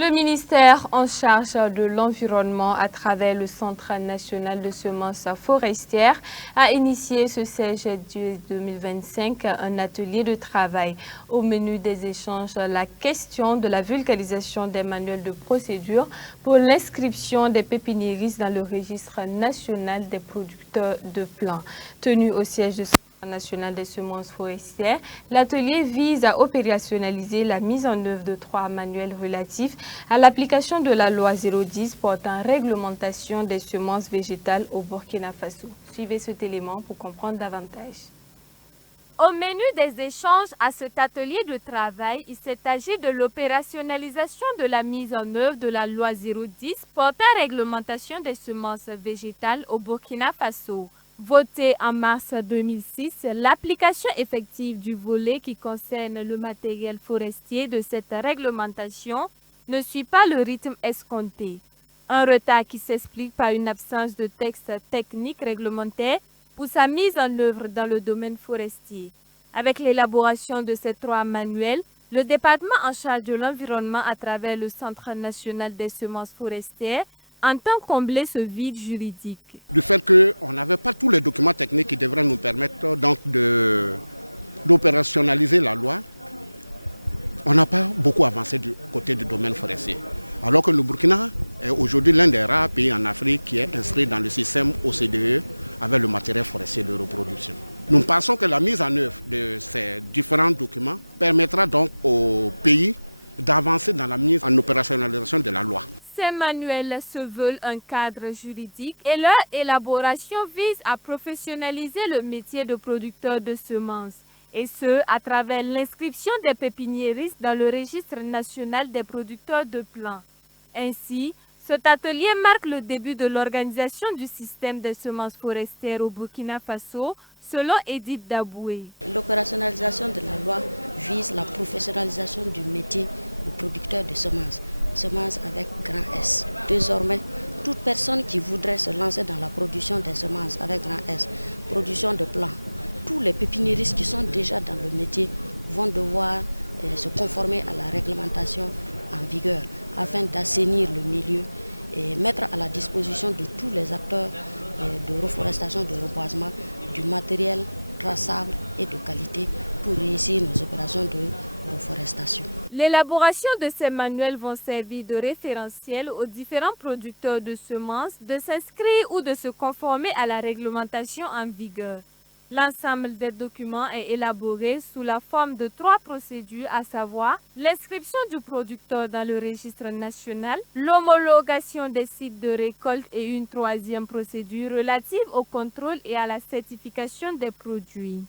Le ministère en charge de l'environnement à travers le Centre national de semences forestières a initié ce 16 juillet 2025 un atelier de travail. Au menu des échanges, la question de la vulgarisation des manuels de procédure pour l'inscription des pépiniéristes dans le registre national des producteurs de plants. Tenu au siège de national des semences forestières, l'atelier vise à opérationnaliser la mise en œuvre de 3 manuels relatifs à l'application de la loi 010 portant réglementation des semences végétales au Burkina Faso. Suivez cet élément pour comprendre davantage. Au menu des échanges à cet atelier de travail, il s'est agi de l'opérationnalisation de la mise en œuvre de la loi 010 portant réglementation des semences végétales au Burkina Faso. Votée en mars 2006, l'application effective du volet qui concerne le matériel forestier de cette réglementation ne suit pas le rythme escompté. Un retard qui s'explique par une absence de texte technique réglementaire pour sa mise en œuvre dans le domaine forestier. Avec l'élaboration de ces 3 manuels, le département en charge de l'environnement à travers le Centre national des semences forestières entend combler ce vide juridique. Du fait qu'on n'avait pas tous les documents techniques qui devraient nous permettre donc d'opérationnaliser la loi, on n'a pas beaucoup avancé du côté du domaine forestier. Alors que le Burkina est aujourd'hui l'un des rares pays en Afrique qui est inscrit dans le système OCDE avec le matériel forestier de reproduction. Nous pensons que la mise en œuvre de ces différents documents permettra donc au pays d'avancer dans la mise en opérationnalisation de la loi. Ces manuels se veulent un cadre juridique et leur élaboration vise à professionnaliser le métier de producteur de semences, et ce, à travers l'inscription des pépiniéristes dans le registre national des producteurs de plants. Ainsi, cet atelier marque le début de l'organisation du système des semences forestières au Burkina Faso, selon Edith Daboué. L'opérationnalisation de la loi vise la professionnalisation du métier de producteur de semences, semences avec grand S. Désormais, toute personne qui voudrait se lancer dans la production des semences avec grand S, production de plants, tous les pépiniéristes qui sont déjà dans le métier vont devoir se conformer à la réglementation en vigueur afin d'assainir le milieu et mettre à la disposition de tous les acteurs de reforestation, de reboisement, du matériel traçable et de qualité pour réussir nos opérations de reforestation. L'élaboration de ces manuels vont servir de référentiel aux différents producteurs de semences de s'inscrire ou de se conformer à la réglementation en vigueur. L'ensemble des documents est élaboré sous la forme de 3 procédures, à savoir l'inscription du producteur dans le registre national, l'homologation des sites de récolte et une 3e procédure relative au contrôle et à la certification des produits.